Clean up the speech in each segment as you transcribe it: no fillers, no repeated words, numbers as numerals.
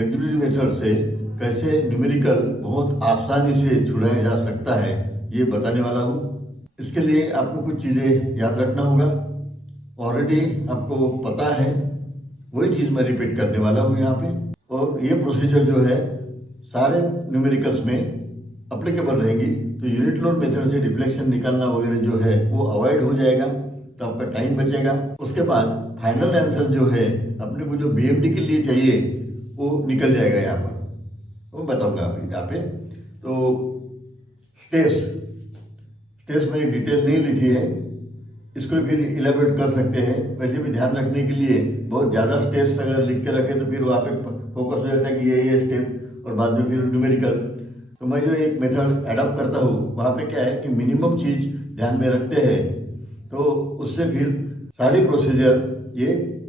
Flexibility method से कैसे numerical बहुत आसानी से छुड़ाया जा सकता है ये बताने वाला हूँ। इसके लिए आपको कुछ चीज़ें याद रखना होगा। ऑलरेडी आपको पता है, वही चीज़ मैं रिपीट करने वाला हूँ यहाँ पे। और ये प्रोसीजर जो है सारे न्यूमेरिकल्स में अप्लीकेबल रहेंगी। तो यूनिट लोड मेथड से डिफ्लेक्शन निकालना वगैरह जो है वो अवॉइड हो जाएगा, तो आपका टाइम बचेगा। उसके बाद फाइनल आंसर जो है अपने को जो बीएमडी के लिए चाहिए वो निकल जाएगा यहाँ पर, वो बताऊंगा अभी यहाँ पे। तो स्टेप्स मैंने डिटेल नहीं लिखी है, इसको फिर इलेबोरेट कर सकते हैं। वैसे भी ध्यान रखने के लिए बहुत ज़्यादा स्टेप्स अगर लिख के रखें तो फिर वहाँ पे फोकस हो जाता है कि ये स्टेप और बाद में फिर न्यूमेरिकल। तो मैं जो एक मेथड अडॉप्ट करता हूँ वहाँ पे क्या है कि मिनिमम चीज़ ध्यान में रखते हैं, तो उससे फिर सारी प्रोसीजर ये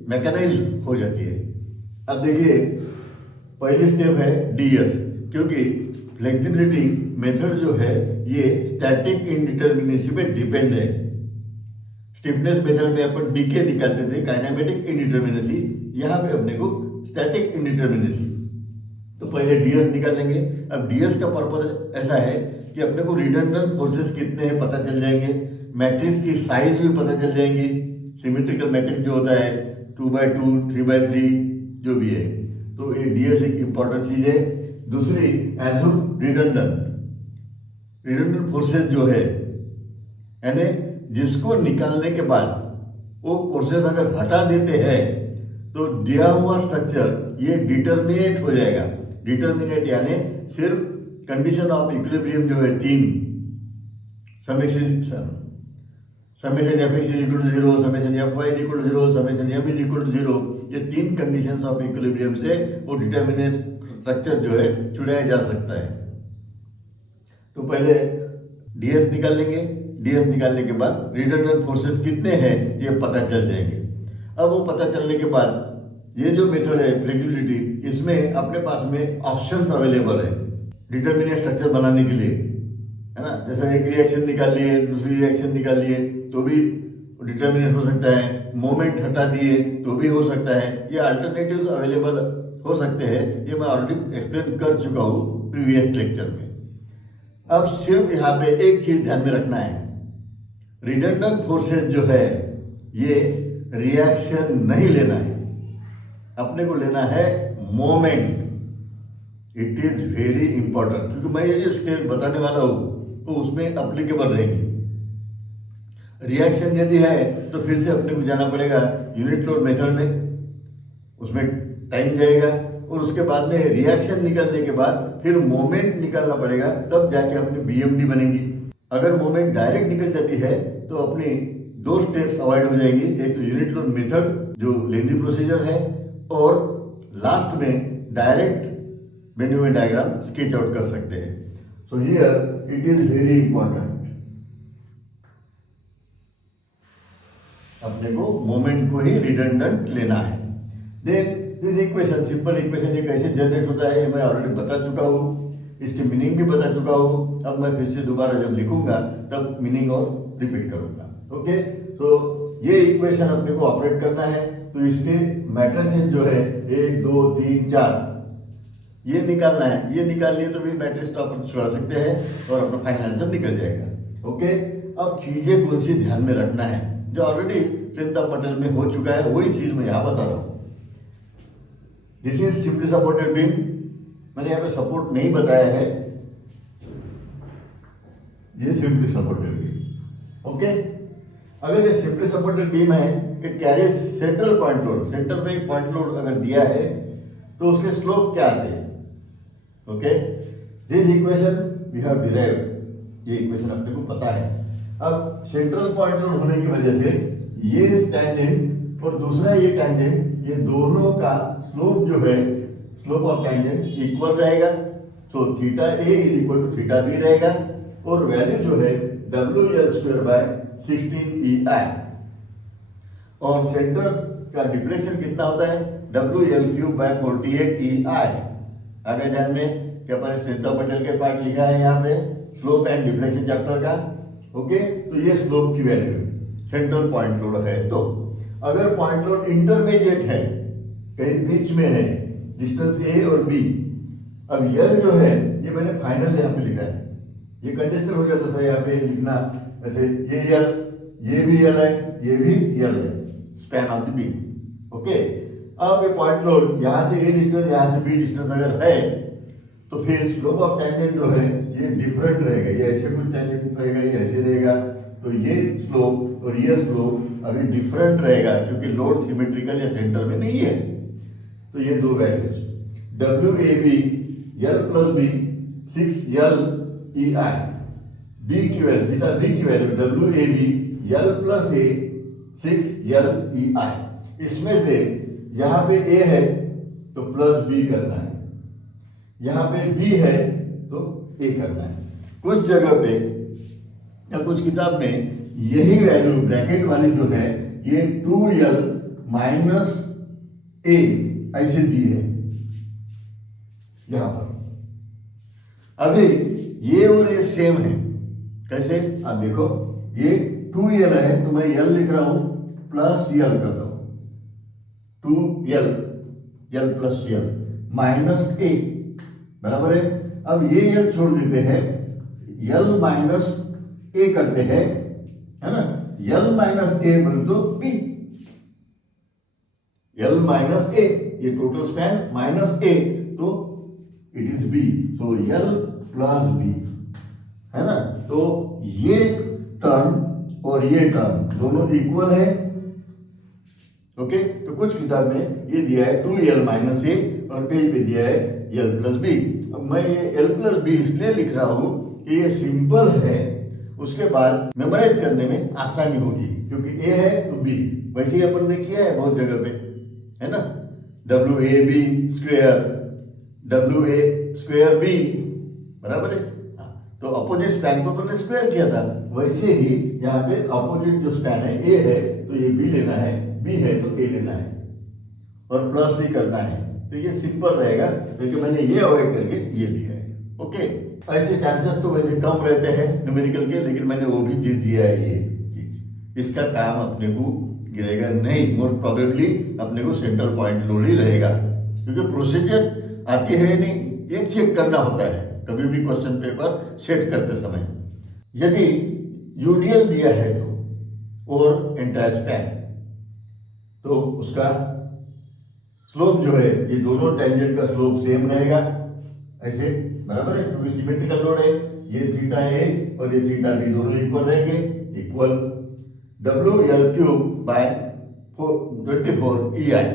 मैकेनाइज हो जाती है। अब देखिए, पहली स्टेप है डीएस, क्योंकि फ्लेक्सिबिलिटी मेथड जो है ये स्टैटिक इनडिटर्मिनेसी पे डिपेंड है। स्टिफनेस मेथड में अपन डीके निकालते थे, काइनेमेटिक इनडिटर्मिनेसी, यहाँ पे अपने को स्टैटिक इनडिटर्मिनेसी। तो पहले डीएस निकाल लेंगे। अब डीएस का पर्पज ऐसा है कि अपने को रिडंडेंट फोर्सेस कितने हैं पता चल जाएंगे, मैट्रिक्स की साइज भी पता चल जाएंगी। सिमेट्रिकल मैट्रिक्स जो होता है 2x2, 3x3 जो भी है, तो ये डीएस एक इंपॉर्टेंट चीज है। दूसरी एज्यूम रिडंडेंट फोर्सेस जो है, यानी जिसको निकालने के बाद वो फोर्सेस अगर हटा देते हैं तो दिया हुआ स्ट्रक्चर ये डिटर्मिनेट हो जाएगा। डिटर्मिनेट यानी सिर्फ कंडीशन ऑफ इक्विलिब्रियम जो है तीन, summation F x is equal to 0, summation F y is equal to 0, summation M is equal to 0, ये तीन कंडीशंस ऑफ इक्विलिब्रियम से वो डिटर्मिनेट स्ट्रक्चर जो है छुड़ाया जा सकता है। तो पहले डीएस निकाल लेंगे। डीएस निकालने के बाद रिडंडेंट फोर्सेस कितने हैं ये पता चल जाएंगे। अब वो पता चलने के बाद ये जो मेथड है फ्लेक्सिबिलिटी, इसमें अपने पास में ऑप्शंस अवेलेबल है डिटर्मिनेट स्ट्रक्चर बनाने के लिए, है ना। जैसे एक रिएक्शन निकाल लिए, दूसरी रिएक्शन निकाल लिए तो भी डिटर्मिनेट हो सकता है, मोमेंट हटा दिए तो भी हो सकता है। ये अल्टरनेटिव्स अवेलेबल हो सकते हैं, ये मैं ऑलरेडी एक्सप्लेन कर चुका हूँ प्रीवियस लेक्चर में। अब सिर्फ यहाँ पे एक चीज ध्यान में रखना है, रिडंडेंट फोर्सेस जो है ये रिएक्शन नहीं लेना है, अपने को लेना है moment. It is very important, क्योंकि मैं ये जो स्टेप बताने वाला हूँ तो उसमें अप्लीकेबल रहेंगी। रिएक्शन यदि है तो फिर से अपने को जाना पड़ेगा यूनिट लोड मेथड में, उसमें टाइम जाएगा। और उसके बाद में रिएक्शन निकलने के बाद फिर मोमेंट निकालना पड़ेगा, तब जाके अपनी बीएमडी बनेगी। अगर मोमेंट डायरेक्ट निकल जाती है तो अपनी दो स्टेप्स अवॉइड हो जाएंगी, एक तो यूनिट लोड मेथड जो लेंदी प्रोसीजर है, और लास्ट में direct bending diagram sketch out कर सकते हैं। So here it is very important, अपने को मोमेंट को ही रिडंडेंट लेना है। Then this equation, simple equation ये कैसे जनरेट होता है ये मैं ऑलरेडी बता चुका हूँ, इसकी मीनिंग भी बता चुका हूँ। अब मैं फिर से दोबारा जब लिखूंगा तब मीनिंग और रिपीट करूंगा। ओके, तो ये इक्वेशन अपने को ऑपरेट करना है, तो इसके मैट्रिसेस जो है 1 2 3 4 ये निकालना है। ये निकाल लिए तो फिर मैट्रिक्स तो अपन छुड़ा सकते हैं और अपना फाइनल आंसर निकल जाएगा। ओके, अब चीजें कौन सी ध्यान में रखना है, जो ऑलरेडी स्ट्रेंथ ऑफ मटेरियल में हो चुका है वही चीज मैं यहाँ बता रहा हूँ। This is simply supported beam, मैंने यहाँ पे सपोर्ट नहीं बताया है, ये सिंपली सपोर्टेड बीम। ओके, अगर ये सिंपली सपोर्टेड बीम है, it carries central point load, centre पे एक पॉइंट लोड अगर दिया है तो उसके स्लोप क्या आते हैं। Okay, this equation we have derived, ये इक्वेशन अपने को पता है। अब सेंट्रल पॉइंट लोड होने की वजह से ये टैंजेंट और दूसरा ये टैंजेंट, ये दोनों का स्लोप जो है, स्लोप ऑफ टैंजेंट इक्वल रहेगा। तो theta A is equal to theta B रहेगा, और वैल्यू जो है WL²/16EI, और सेंटर का डिफ्लेक्शन कितना होता है WL³/48EI। आगे ध्यान में क्या पर स्ट्रेंथ ऑफ मटेरियल के पार्ट लिखा है यहाँ पे, स्लोप एंड डिफ्लेक्शन चैप्टर का। ओके, तो ये स्लोप की वैल्यू है, सेंट्रल पॉइंट लोड है। तो अगर पॉइंट लोड इंटरमीडिएट है, कहीं बीच में है, डिस्टेंस ए और बी। अब यल जो है ये मैंने फाइनल यहाँ पे लिखा है, ये कंजेस्टेड हो जाता था यहाँ पे लिखना ऐसे, ये यल, ये भी यल है, ये भी यल है, span of the B. Okay, अब ये पॉइंट लोड यहाँ से ए डिस्टेंस, यहाँ से बी डिस्टेंस अगर है तो फिर स्लोप ऑफ टेंजेंट जो है ये डिफरेंट रहेगा, ये ऐसे कुछ टेंजेंट रहेगा, ये ऐसे रहेगा, तो ये स्लोप और ये स्लोप अभी डिफरेंट रहेगा क्योंकि लोड सिमेट्रिकल या सेंटर में नहीं है। तो ये दो values W A B L plus B 6 L E I, B की वैल्यू थीटा बी की वैल्यू W A B L plus A 6 L E I. इसमें से यहाँ पे ए है तो प्लस बी करना है, यहाँ पे बी है तो ए करना है। कुछ जगह पे या कुछ किताब में यही वैल्यू ब्रैकेट वाली जो है ये 2l माइनस ए ऐसे दी है यहां पर। अभी ये और ये सेम है, कैसे आप देखो, ये 2l है तो मैं l लिख रहा हूं प्लस l कर दो, 2l l plus l minus A बराबर है। अब ये यल छोड़ देते हैं, यल माइनस ए करते हैं, है ना, यल माइनस ए बोल तो बी, यल माइनस ए, ये टोटल स्पैन माइनस ए तो इट इज बी, तो यल प्लस बी, है ना। तो ये टर्म और ये टर्म दोनों इक्वल है। ओके, तो कुछ किताब में ये दिया है 2l माइनस ए और कहीं पे दिया है l प्लस बी। अब मैं ये l प्लस बी इसलिए लिख रहा हूं कि ये सिंपल है, उसके बाद मेमोराइज करने में आसानी होगी क्योंकि a है तो b, वैसे ही अपन ने किया है बहुत जगह पे, है ना, W A B square W A square B बराबर है। तो अपोजिट स्पैन को तुमने स्क्वायर किया था, वैसे ही यहाँ पे अपोजिट जो स्पैन है ए है तो ये बी लेना है, बी है तो ए लेना है और प्लस ही करना है। तो ये सिंपल रहेगा क्योंकि मैंने ये अवॉइड करके ये लिया है। ओके, ऐसे चांसेस तो वैसे कम रहते हैं न्यूमेरिकल के, लेकिन मैंने वो भी दे दिया है ये, इसका काम अपने को गिरेगा नहीं, मोस्ट प्रोबेबली अपने को सेंट्रल पॉइंट लोड ही रहेगा क्योंकि प्रोसीजर आती है नहीं, ये चेक करना होता है कभी भी क्वेश्चन पेपर सेट करते समय। यदि यूडीएल दिया है तो और एंटायर स्पैन, तो उसका स्लोप जो है ये दोनों टेंजेंट का स्लोप सेम रहेगा ऐसे बराबर है क्योंकि सिमेट्रिकल लोड है, ये थीटा ए और ये थीटा बी दोनों इक्वल रहेंगे, equal W L cube by 24 E I.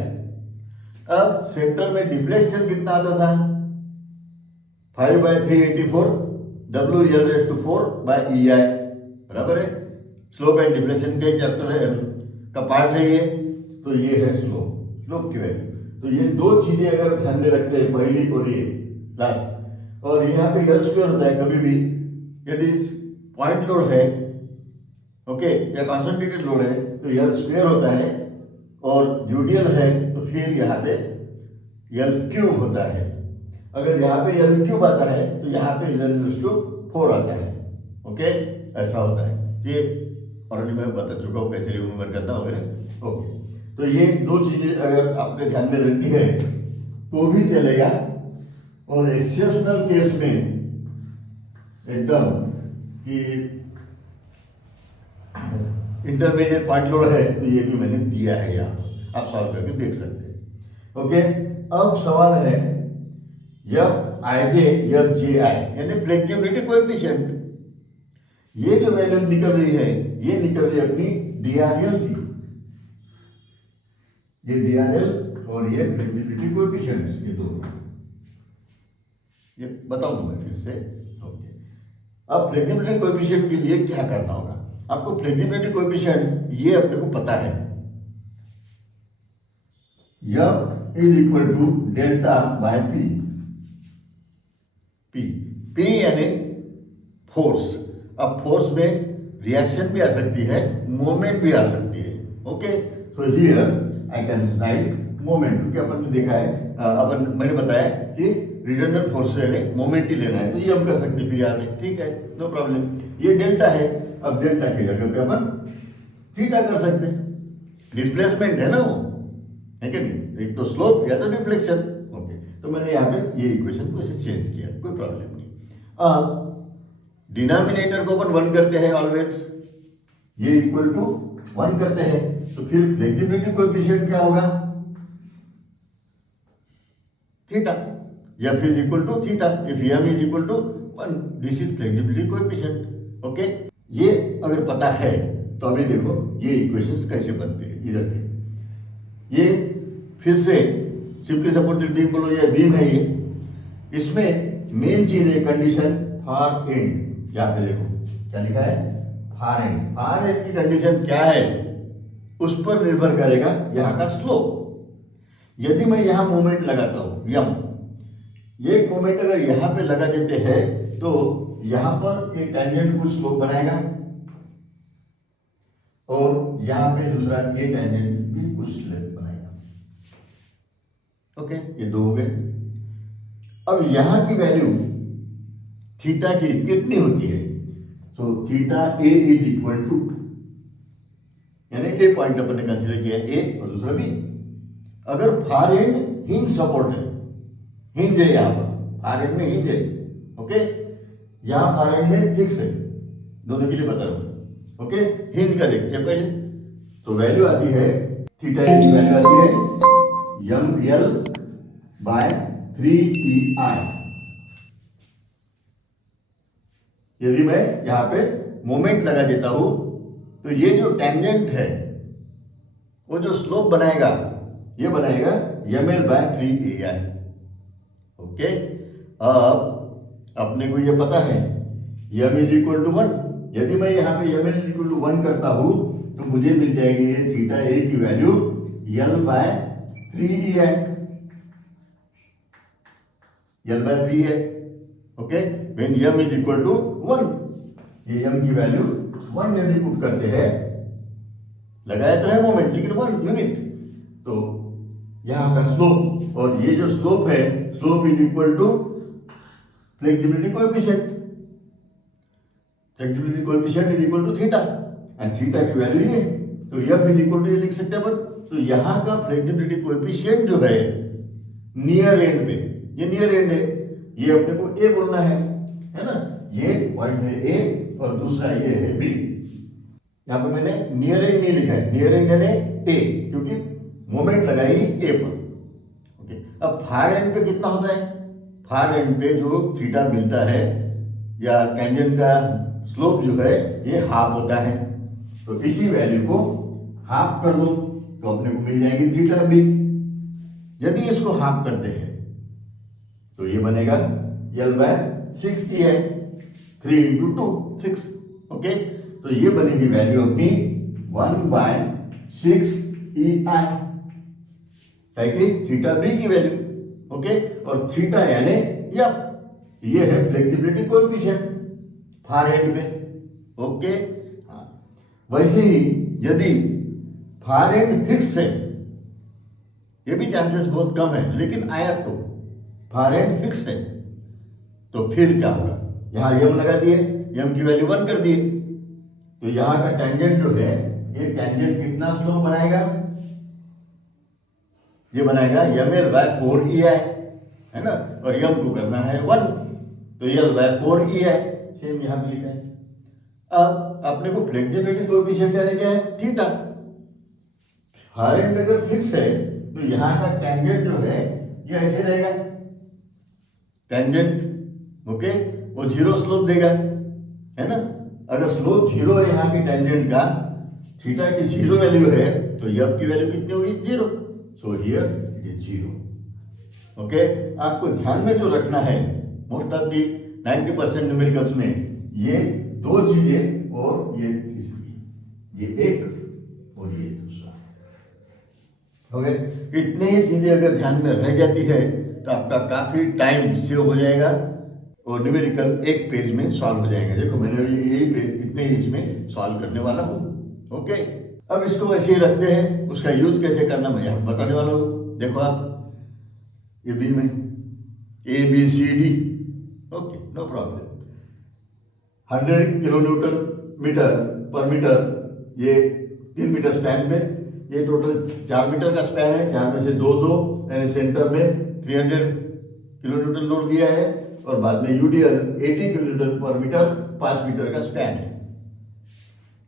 अब सेंटर में डिफ्लेक्शन कितना आता था 5/384 W L raise to 4 by E I बराबर है। स्लोप एंड डिफ्लेक्शन के चैप्टर है का पार्ट है ये, तो ये है स्लोप की वैल्यू। तो ये दो चीजें अगर ध्यान में रखते हैं, पहली और ये लास्ट, और यहाँ पे यल स्क्वायर होता है कभी भी यदि पॉइंट लोड है, ओके, या कॉन्सेंट्रेटेड लोड है तो यल स्क्वायर होता है, और यूडीएल है तो फिर यहाँ पे यल क्यूब होता है। अगर यहाँ पे यल क्यूब आता है तो यहाँ पे यल टू 4 आता है। ओके, ऐसा होता है, ये ऑलरेडी मैं बता चुका हूँ कैसे रिमेम्बर करना वगैरह। ओके, तो ये दो चीजें अगर आपने ध्यान में रखी है तो भी चलेगा, और एक्सेप्शनल केस में एकदम कि इंटरमीडिएट पॉइंट लोड है तो ये भी मैंने दिया है, यहाँ आप सॉल्व करके देख सकते हैं। ओके, अब सवाल है एफ आई जे एफ जे आई यानी फ्लेक्सिबिलिटी कोएफिशिएंट, ये जो वैल्यू निकल रही है ये निकल रही है अपनी डीआरएल की, ये डीआरएल और ये फ्लेक्सिबिलिटी कोएफिशिएंट, ये दोनों ये बताऊंगा मैं फिर से। ओके, अब फ्लेक्सिबिलिटी कोएफिशिएंट के लिए क्या करना होगा, आपको फ्लेक्सिबिलिटी कोएफिशिएंट ये अपने को पता है, F is equal to delta by P, P यानी फोर्स। अब फोर्स में रिएक्शन भी आ सकती है, मोमेंट भी आ सकती है। Okay, so here I can write moment, क्योंकि अपन ने देखा है, अपन मैंने बताया कि रिडंडेंट फोर्स से मोमेंट ही लेना है, तो ये हम कर सकते हैं फिर यहाँ पे, ठीक है, नो प्रॉब्लम। ये डेल्टा है, अब डेल्टा की जगह पे अपन थीटा कर सकते हैं, डिस्प्लेसमेंट है ना वो, है कि नहीं, एक तो स्लोप या तो डिफ्लेक्शन। ओके, तो मैंने यहाँ पे ये इक्वेशन को ऐसे चेंज किया, कोई प्रॉब्लम नहीं। डिनोमिनेटर को अपन 1 करते हैं ऑलवेज, ये इक्वल टू 1 करते हैं, तो फिर फ्लेक्सिबिलिटी कोएफिशिएंट क्या होगा, थीटा, या फिर equal to theta if m is equal to 1, this is flexibility coefficient. Okay, ये अगर पता है तो अभी देखो ये इक्वेशंस कैसे बनते हैं। इधर पे ये फिर से सिंपली सपोर्टेड बीम बोलो या बीम है ये, इसमें मेन चीज है कंडीशन फार एंड। यहाँ पे देखो क्या लिखा है, फार एंड। फार एंड की कंडीशन क्या है उस पर निर्भर करेगा यहाँ का स्लोप। यदि मैं यहाँ मोमेंट लगाता हूँ यम, ये मोमेंट अगर यहाँ पे लगा देते हैं तो यहाँ पर एक टेंजेंट कुछ स्लोप बनाएगा और यहाँ पे दूसरा ये टेंजेंट भी कुछ स्लोप बनाएगा। ओके, ये दो हो गए। अब यहाँ की वैल्यू थीटा की कितनी होती है, तो theta A is equal to, यानी ए पॉइंट अपन ने कंसीडर किया ए और दूसरा बी। अगर फार एंड हिंज सपोर्ट है, हिंज है यहाँ पर, फार एंड में हिंज है, ओके, यहाँ फार एंड में फिक्स है, दोनों के लिए बता रहा हूं। ओके, हिंज का देखते हैं पहले, तो वैल्यू आती है थीटा की वैल्यू आती है एम एल बाय 3EI। यदि मैं यहाँ पे मोमेंट लगा देता हूं तो ये जो टेंजेंट है वो जो स्लोप बनाएगा ये बनाएगा ml बाय 3EI। ओके, अब अपने को ये पता है m इज इक्वल टू 1। यदि मैं यहाँ पे m इज इक्वल टू 1 करता हूं तो मुझे मिल जाएगी ये थीटा ए की value l by 3EI, l by 3 है। Okay, when m is equal to 1, ये m की वैल्यू 1 यदि पुट करते हैं, लगाया तो है मोमेंट लेकिन 1 यूनिट, तो यहाँ का स्लोप, और ये जो स्लोप है slope is equal to flexibility coefficient, flexibility coefficient is equal to theta, and theta की वैल्यू ये, तो f इज इक्वल टू ये लिख सकते हैं अपन। तो यहाँ का फ्लेक्सिबिलिटी कोएफिशिएंट जो है नियर एंड पे, ये नियर एंड है, ये अपने को ए बोलना है ना, ये पॉइंट है ए और दूसरा ये है बी। यहाँ पे मैंने नियर एंड नहीं लिखा है, नियर एंड यानी ए, क्योंकि मोमेंट लगाई ए पर। ओके, अब फार एंड पे कितना होता है, फार एंड पे जो थीटा मिलता है या टेंजेंट का स्लोप जो है ये हाफ होता है, तो इसी वैल्यू को हाफ कर दो तो अपने को मिल जाएगी थीटा बी। यदि इसको हाफ करते हैं तो ये बनेगा l bye 6EI, 3 into 2 6। Okay, तो ये बनेगी वैल्यू अपनी 1 बाय 6EI, कि थीटा बी की वैल्यू। ओके, और थीटा यानी ये है फ्लेक्सिबिलिटी कोएफिशिएंट फार एंड पे। ओके, वैसे ही यदि फार एंड फिक्स है, ये भी चांसेस बहुत कम है लेकिन आया तो फार एंड फिक्स है, तो फिर क्या होगा, यहाँ m लगा दिए, m की वैल्यू 1 कर दिए, तो यहाँ का टेंजेंट जो है ये टेंजेंट कितना स्लोप बनाएगा, ये बनाएगा ml बाय 4EI, है ना, और m को करना है 1, तो l बाय 4EI, सेम यहाँ पे लिखा है। अब अपने को फ्लेक्सिबिलिटी कोएफिशिएंट यानी क्या है, थीटा। फार एंड अगर फिक्स है तो यहाँ का टेंजेंट जो है ये ऐसे रहेगा, टेंजेंट, ओके, वो जीरो स्लोप देगा, है ना। अगर स्लोप जीरो है यहाँ की टेंजेंट का, थीटा की जीरो वैल्यू है, तो f की वैल्यू कितनी हुई, zero, so here it is zero. Okay, आपको ध्यान में जो रखना है मोस्ट ऑफ दी 90% न्यूमेरिकल्स में ये दो चीजें और ये तीसरी, ये एक और ये दूसरा। ओके, इतनी ही चीजें अगर ध्यान में रह जाती है तो आपका काफी टाइम सेव हो जाएगा और न्यूमेरिकल एक पेज में सॉल्व हो जाएगा। देखो मैंने यही पेज इतने ही इसमें सॉल्व करने वाला हूँ। ओके, अब इसको ऐसे ही रखते हैं, उसका यूज कैसे करना मैं यहाँ बताने वाला हूँ। देखो आप ये बी में ABCD, okay, no problem, 100 kilo newton metre per metre, ये 3 मीटर स्पैन में, ये टोटल 4 मीटर का स्पैन है, 4 में से 2 यानी सेंटर में 300 किलोन्यूटन लोड दिया है और बाद में यूडीएल 80 किलोन्यूटन पर मीटर, 5 मीटर का स्पैन है।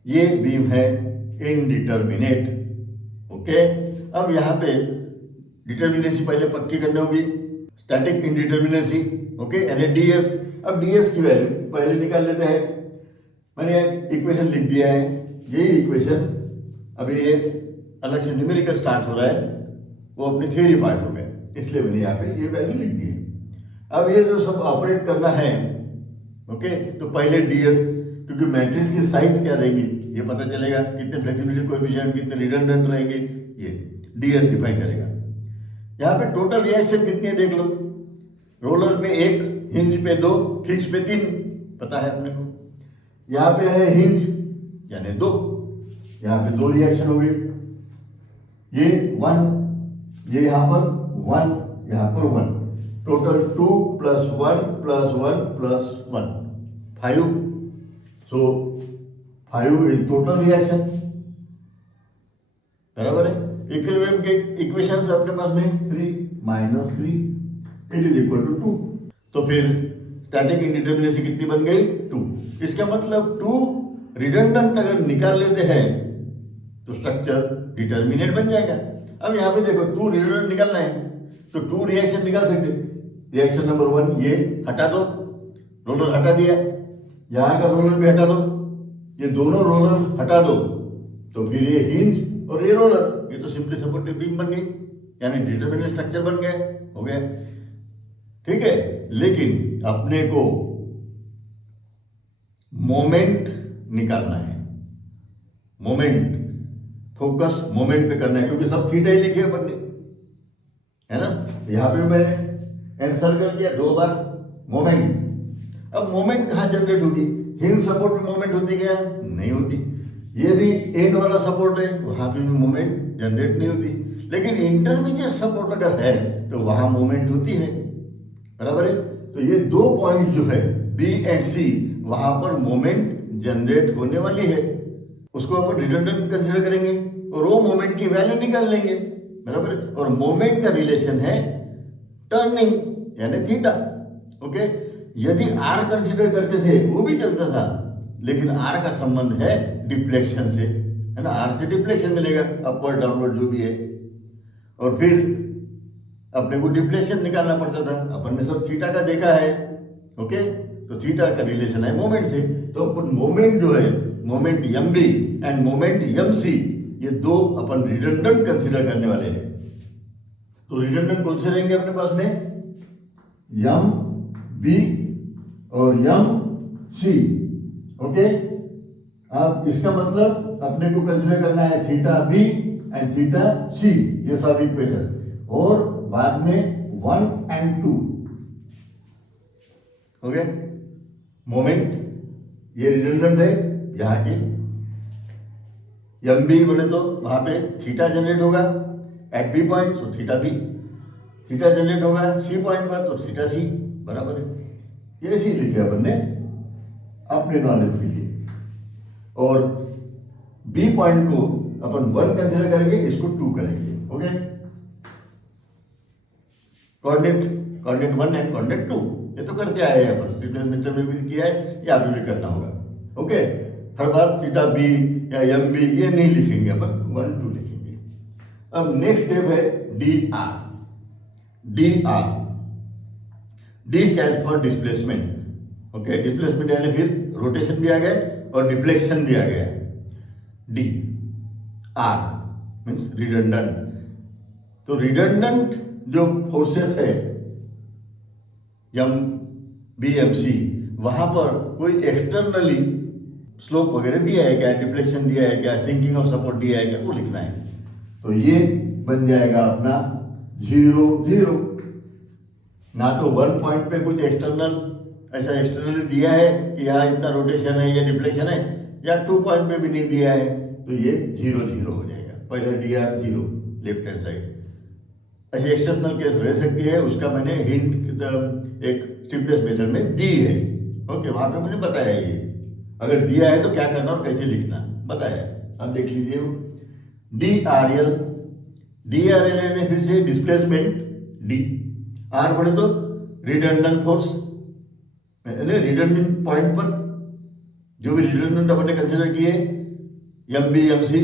ये बीम है इनडिटर्मिनेट। ओके, अब यहाँ पे डिटर्मिनेसी पहले पक्की करनी होगी, स्टैटिक इनडिटर्मिनेसी। ओके, यानी डीएस। अब डीएस की वैल्यू पहले निकाल लेते हैं। मैंने इक्वेशन लिख दिया है, यही इक्वेशन अभी ये अलग से न्यूमेरिकल स्टार्ट हो रहा है, वो अपनी थ्योरी पार्ट हो गया, इसलिए मैंने यहाँ पे ये वैल्यू लिख दी है। अब ये जो सब ऑपरेट करना है, ओके, तो पहले डीएस, क्योंकि मैट्रिक्स की साइज क्या रहेगी ये पता चलेगा, कितने फ्लेक्सिबिलिटी कोएफिशिएंट, कितने रिडंडेंट रहेंगे, ये डीएस डिफाइन करेगा। यहाँ पे टोटल रिएक्शन कितनी है देख लो। रोलर पे 1, हिंज पे 2, फिक्स पे 3, पता है अपने को। यहाँ पे है हिंज यानी 2, यहाँ पे 2 रिएक्शन हो गई, ये 1, ये यहाँ पर 1, यहाँ पर 1, total 2 + 1 + 1 + 1 5। So 5 is total reaction, बराबर है। इक्विलिब्रियम के इक्वेशंस अपने पास में 3 - 3 इट इज इक्वल टू 2। तो फिर स्टैटिक इंडिटर्मिनेसी कितनी बन गई? 2। इसका मतलब 2 रिडंडेंट अगर निकाल लेते हैं तो स्ट्रक्चर डिटर्मिनेट बन जाएगा। अब यहाँ पे देखो 2 रिडंडेंट निकालना है तो 2 रिएक्शन निकाल सकते। रिएक्शन नंबर 1 ये हटा दो, रोलर हटा दिया, यहाँ का रोलर भी हटा दो, ये दोनों रोलर हटा दो, तो फिर ये हिंज और ये रोलर, ये तो सिंपली सपोर्टिव बीम बन गई, यानी डिटर्मिनेट स्ट्रक्चर बन गया, हो गया, ठीक है। लेकिन अपने को मोमेंट निकालना है, मोमेंट, फोकस मोमेंट पे करना है, क्योंकि सब थीटा ही लिखे अपन ने, है ना। यहाँ पे मैंने एनसर्कल किया 2 बार मोमेंट। अब मोमेंट कहाँ जनरेट होगी? हिंज सपोर्ट में मोमेंट होती क्या? नहीं होती। ये भी एंड वाला सपोर्ट है, वहां पे भी मोमेंट जनरेट नहीं होती। लेकिन इंटरमीडिएट सपोर्ट अगर है तो वहां मोमेंट होती है, बराबर है। तो ये 2 पॉइंट जो है बी एंड सी, वहां पर मोमेंट जनरेट होने वाली है, उसको अपन रिडंडेंट कंसीडर करेंगे और वो मोमेंट की वैल्यू निकाल लेंगे, बराबर है। और मोमेंट का रिलेशन है टर्निंग यानी थीटा। ओके, यदि आर कंसीडर करते थे वो भी चलता था, लेकिन आर का संबंध है डिफ्लेक्शन से, है ना। आर से डिफ्लेक्शन मिलेगा, अपवर्ड डाउनवर्ड जो भी है, और फिर अपने को डिफ्लेक्शन निकालना पड़ता था। अपन ने सब थीटा का देखा है, ओके, तो थीटा का रिलेशन है मोमेंट से। तो अपन मोमेंट जो है, moment M B and moment M C, ये 2 अपन रिडंडेंट कंसीडर करने वाले हैं। तो रिडंडेंट कौन से रहेंगे अपने पास में? एम बी और एम सी। ओके, अब इसका मतलब अपने को कंसीडर करना है थीटा बी एंड थीटा सी, ये सब इक्वेशन, और बाद में 1 और 2। ओके, मोमेंट ये रिडंडेंट है, यहाँ की एम बी बोले तो वहां पे थीटा जनरेट होगा एट बी पॉइंट, तो थीटा बी, थीटा जनरेट होगा सी पॉइंट पर, तो थीटा सी, बराबर है। ये ऐसे ही लिखे अपन ने अपने नॉलेज के लिए। और बी पॉइंट को अपन 1 कंसीडर करेंगे, इसको 2 करेंगे। ओके, कोऑर्डिनेट 1 एंड कोऑर्डिनेट 2, ये तो करते आए हैं अपन, स्टीफनेस मेथड में भी किया है, या अभी भी करना होगा। ओके, हर बार थीटा बी या एम बी ये नहीं लिखेंगे अपन, 1 2 लिखेंगे। अब नेक्स्ट स्टेप है D R. D R, D stand for displacement. Okay, displacement यानी फिर रोटेशन भी आ गया और डिफ्लेक्शन भी आ गया। D R means redundant. तो रिडंडेंट जो फोर्सेस है एम बी एम सी, वहां पर कोई एक्सटर्नली स्लोप वगैरह दिया है क्या, डिफ्लेक्शन दिया है क्या, सिंकिंग ऑफ सपोर्ट दिया है क्या, वो लिखना है। तो ये बन जाएगा अपना 0 0। ना तो 1 पॉइंट पे कुछ एक्सटर्नल ऐसा एक्सटर्नली दिया है कि यहाँ इतना रोटेशन है या डिफ्लेक्शन है, या 2 पॉइंट पे भी नहीं दिया है, तो ये 0 0 हो जाएगा। पहले D R 0 left hand side. ऐसे एक्सटर्नल केस रह सकती है, उसका मैंने हिंट एक स्टिफनेस मेथड में दी है। ओके, वहां पे मैंने बताया ये अगर दिया है तो क्या करना और कैसे लिखना बताया, आप देख लीजिए। डी आर एल यानी फिर से डिस्प्लेसमेंट डी, आर बोले तो रिडंडेंट फोर्स, रिडंडेंट पॉइंट पर जो भी रिडंडेंट अपने कंसिडर किए एम बी एम सी,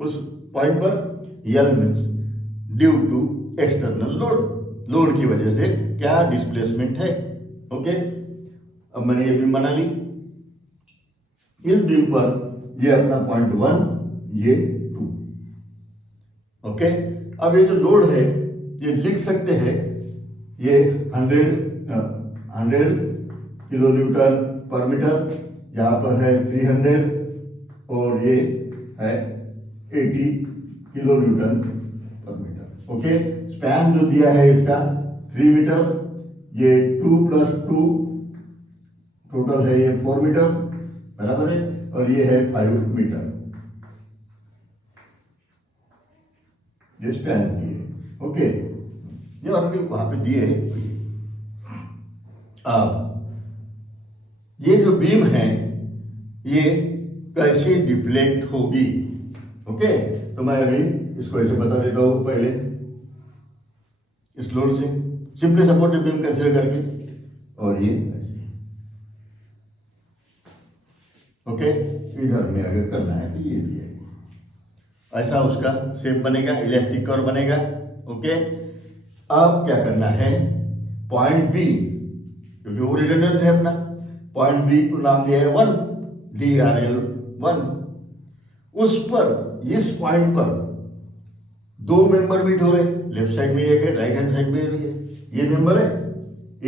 उस पॉइंट पर L means due to external load, load की वजह से क्या डिस्प्लेसमेंट है। ओके, अब मैंने ये बीम बना ली, इस बीम पर ये अपना पॉइंट 1, ये 2। ओके, अब ये जो लोड है ये लिख सकते हैं, ये 100 किलो न्यूटन पर मीटर, यहाँ पर है 300 और ये है 80 किलो न्यूटन पर मीटर। ओके, स्पैन जो दिया है इसका 3 मीटर, ये 2 + 2 टोटल है ये 4 मीटर, बराबर है, और ये है 5 मीटर, ये स्पैन दिए। ओके, ये और भी वहां पे दिए है। अब ये जो बीम है ये कैसे डिप्लेक्ट होगी। ओके, तो मैं अभी इसको ऐसे बता देता हूं, पहले इस लोड से सिंपली सपोर्टेड बीम कंसीडर करके, और ये ऐसे। ओके, इधर में अगर करना है तो ये भी है, ऐसा उसका शेप बनेगा, इलास्टिक कर्व बनेगा। ओके, अब क्या करना है, पॉइंट बी, क्योंकि वो रिडंडेंट है अपना, पॉइंट बी को नाम दिया है 1, DRL1, उस पर, इस पॉइंट पर 2 मेंबर मीट हो रहे, लेफ्ट साइड में एक है, राइट हैंड साइड में भी है, ये मेंबर है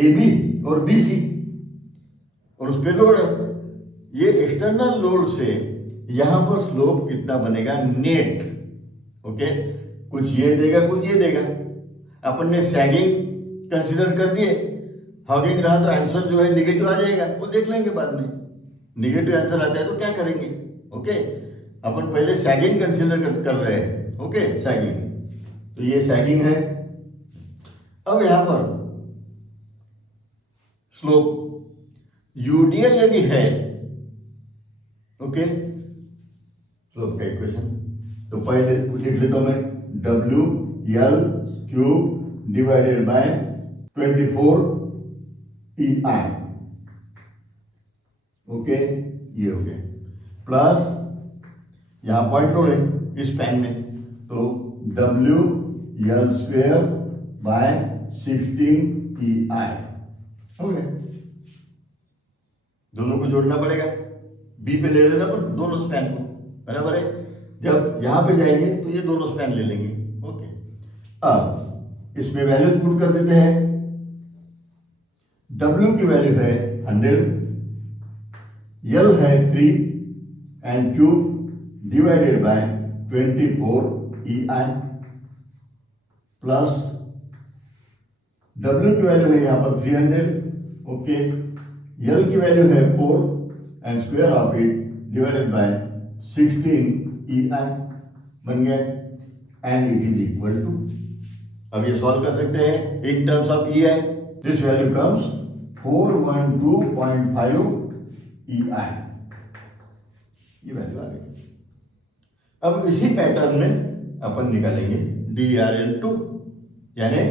AB और BC, और उस पर लोड है। ये एक्सटर्नल लोड से यहां पर स्लोप कितना बनेगा, नेट। ओके, कुछ ये देगा, कुछ ये देगा। अपन ने सैगिंग कंसीडर कर दिए, हॉगिंग रहा तो आंसर जो है निगेटिव आ जाएगा, वो देख लेंगे बाद में। निगेटिव आंसर आता है तो क्या करेंगे। ओके, अपन पहले सैगिंग कंसीडर कर रहे हैं। ओके, सैगिंग, तो ये सैगिंग है। अब यहां पर स्लोप यूडीएल यदि है, ओके, स्लोप का इक्वेशन तो पहले लिख लेता हूं मैं, WL³ divided by 24 EI। Okay, ये हो गया, प्लस यहां पॉइंट लोड है इस पैन में, तो WL² बाय 16 EI हो गया। दोनों को जोड़ना पड़ेगा, बी पे ले लेना पर दोनों स्पैन को, बराबर है। जब यहां पे जाएंगे तो ये दोनों स्पैन ले लेंगे। ओके, अब इसमें वैल्यूज पुट कर देते हैं। W की वैल्यू है 100, L है 3 and cube divided by 24 EI, plus W की वैल्यू है यहां पर 300। ओके, L की वैल्यू है 4 and square of it divided by 16 EI बन गया, and it is equal to, अब ये सॉल्व कर सकते हैं in terms of EI। This value comes 412.5 EI, ये वैल्यू आ गई। अब इसी पैटर्न में अपन निकालेंगे DRL2, यानी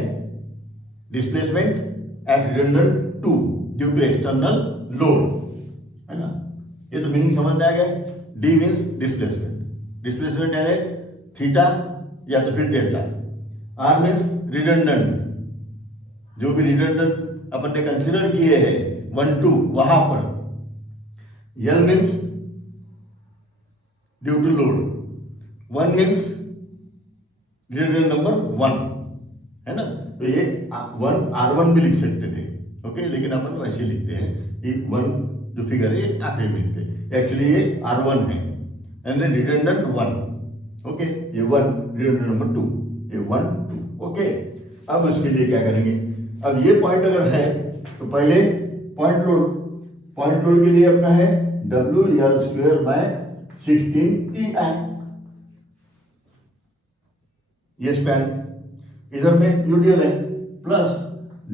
displacement at redundant 2 due to external load, है ना। ये तो मीनिंग समझ में आ गया। D मीन्स डिस्प्लेसमेंट, डिस्प्लेसमेंट यानी थीटा या तो फिर डेल्टा। R मीन्स रिडंडेंट, जो भी रिडंडेंट अपन ने कंसीडर किए हैं 1 2 वहां पर। L means due to load, 1 means redundant number 1, है ना। तो ये 1 R1 भी लिख सकते थे, ओके, लेकिन अपन वैसे लिखते हैं कि 1 जो फिगर है आखिरी में लिखते हैं, एक्चुअली ये R1 है एंड रिडंडेंट 1। ओके, ये 1 रिडंडेंट नंबर 2, ये 1 2। ओके, अब उसके लिए क्या करेंगे, अब ये पॉइंट अगर है तो पहले पॉइंट लोड के लिए अपना है WL² बाय 16 EI, ये स्पैन, इधर में यूडीएल है, plus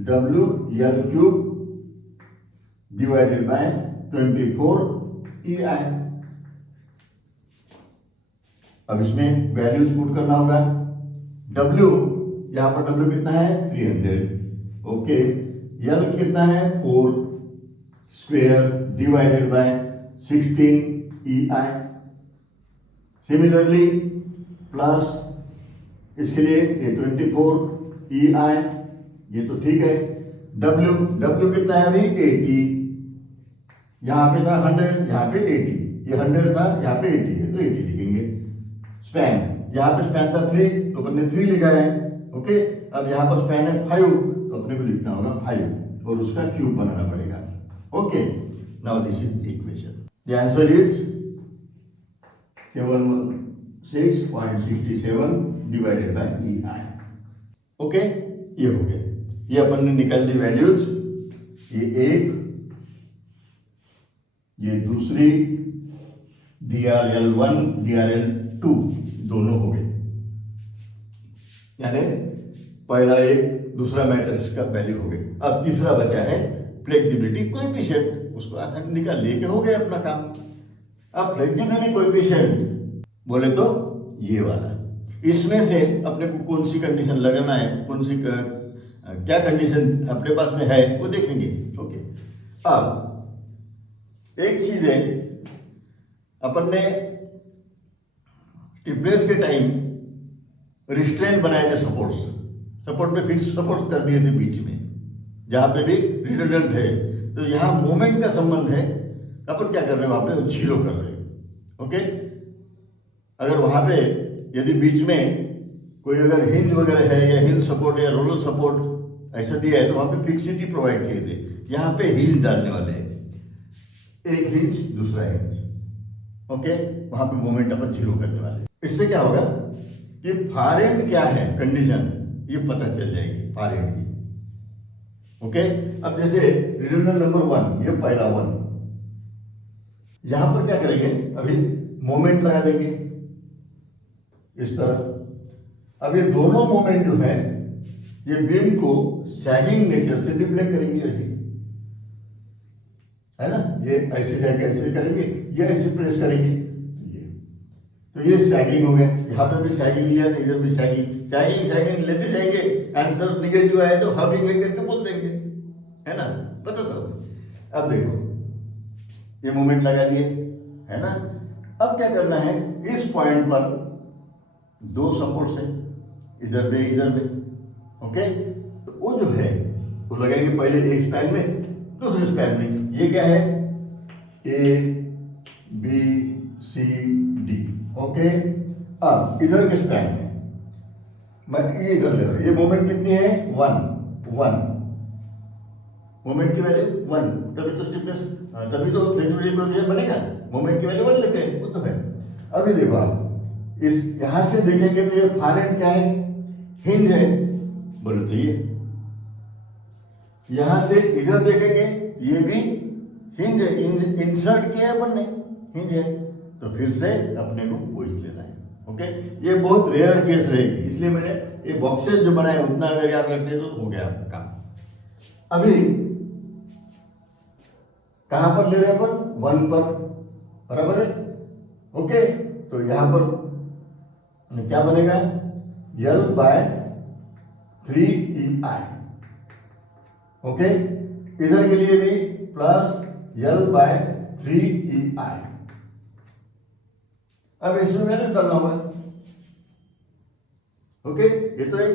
WL³ divided by 24 EI। अब इसमें वैल्यूज पुट करना होगा। W, यहां पर W कितना है 300, ओके, यल कितना है 4 square divided by 16 EI। Similarly plus इसके लिए ये 24 EI, ये तो ठीक है। W कितना है अभी 80, यहाँ पे था 100, यहाँ पे 80, ये 100 था, यहाँ पे 80 है तो 80 लिखेंगे। स्पैन, यहाँ पे स्पैन था 3 तो अपने 3 लिखा है। ओके, अब यहाँ पर स्पैन है 5 तो अपने को लिखना होगा 5 और उसका क्यूब बनाना पड़ेगा। Okay, now this is equation. The answer is 6.67 divided by EI। Okay, ये हो गया, ये अपन ने निकाल दी वैल्यूज, ये एक, ये दूसरी, DRL1 DRL2 दोनों हो गए, यानी पहला एक दूसरा मैट्रिक्स का वैल्यू हो गया। अब तीसरा बचा है फ्लेक्सिबिलिटी कोएफिशिएंट, उसको आसानी निकाल लेके हो गया अपना काम। अब फ्लेक्सिबिलिटी कोएफिशिएंट बोले तो ये वाला, इसमें से अपने को कौन सी कंडीशन लगाना है, कौन सी क्या कंडीशन अपने पास में है वो देखेंगे। ओके, अब एक चीज है, अपन ने स्टिफनेस के टाइम रिस्ट्रेन बनाए थे, सपोर्ट में फिक्स सपोर्ट कर दिए थे बीच में, जहां पे भी रिडंडेंट है, तो यहाँ मोमेंट का संबंध है, अपन क्या कर रहे हैं वहां पे 0 कर रहे हैं। ओके, अगर वहां पे यदि बीच में कोई अगर हिंज वगैरह है या हिंज सपोर्ट या रोलर सपोर्ट ऐसा दिया है तो वहां पे फिक्सिटी प्रोवाइड किए थे, यहाँ पे हिंज डालने वाले हैं, एक हिंज दूसरा हिंज। ओके, वहां पे मोमेंट अपन 0 करने वाले। इससे क्या होगा कि फार एंड क्या है कंडीशन ये पता चल जाएगी फार एंड की। ओके, अब जैसे रिडंडेंट नंबर 1, ये पहला 1, यहां पर क्या करेंगे, अभी मोमेंट लगा देंगे इस तरह। अब ये दोनों मोमेंट जो है ये बीम को सैगिंग नेचर से डिफ्लेक्ट करेंगे, ऐसे है ना, ये ऐसे जाके ऐसे करेंगे, ये ऐसे प्रेस करेंगे, तो ये सैगिंग हो गया। यहाँ पे भी सैगिंग लिया था, इधर भी सैगिंग लेते जाएंगे, आंसर निगेटिव आए तो हगिंग करके बोल देंगे, है ना, पता तो। अब देखो ये मोमेंट लगा दिए, है ना। अब क्या करना है, इस पॉइंट पर 2 सपोर्ट्स है, इधर में इधर में। ओके, तो वो जो है वो लगाएंगे पहले एक स्पैन में, दूसरे स्पैन में। ये क्या है, ABCD। ओके, अब इधर के स्पैन में मैं ये इधर ले रहा हूं, ये मोमेंट कितनी है 1 मोमेंट की वैल्यू 1, तभी तो स्टिफनेस, तभी तो फ्लेक्सिबिलिटी कोएफिशिएंट बनेगा। मोमेंट की वैल्यू 1 लेते हैं, वो तो है। अभी देखो आप इस यहां से देखेंगे तो ये फार एंड क्या है, हिंज है, बोले तो ये। यहां से इधर देखेंगे ये भी हिंज है, इंसर्ट किया है अपन ने, हिंज है, तो फिर से अपने को पूछ लेना है। ओके, ये बहुत रेयर केस रहेगी, इसलिए मैंने ये बॉक्सेस जो बनाए उतना अगर याद रखते तो हो गया आपका काम। अभी कहां पर ले रहे हैं अपन, 1 पर, बराबर है। ओके, तो यहां पर क्या बनेगा, L/3EI। ओके, इधर के लिए भी प्लस L/3EI। अब इसमें मैंने डालना होगा। ओके, ये तो एक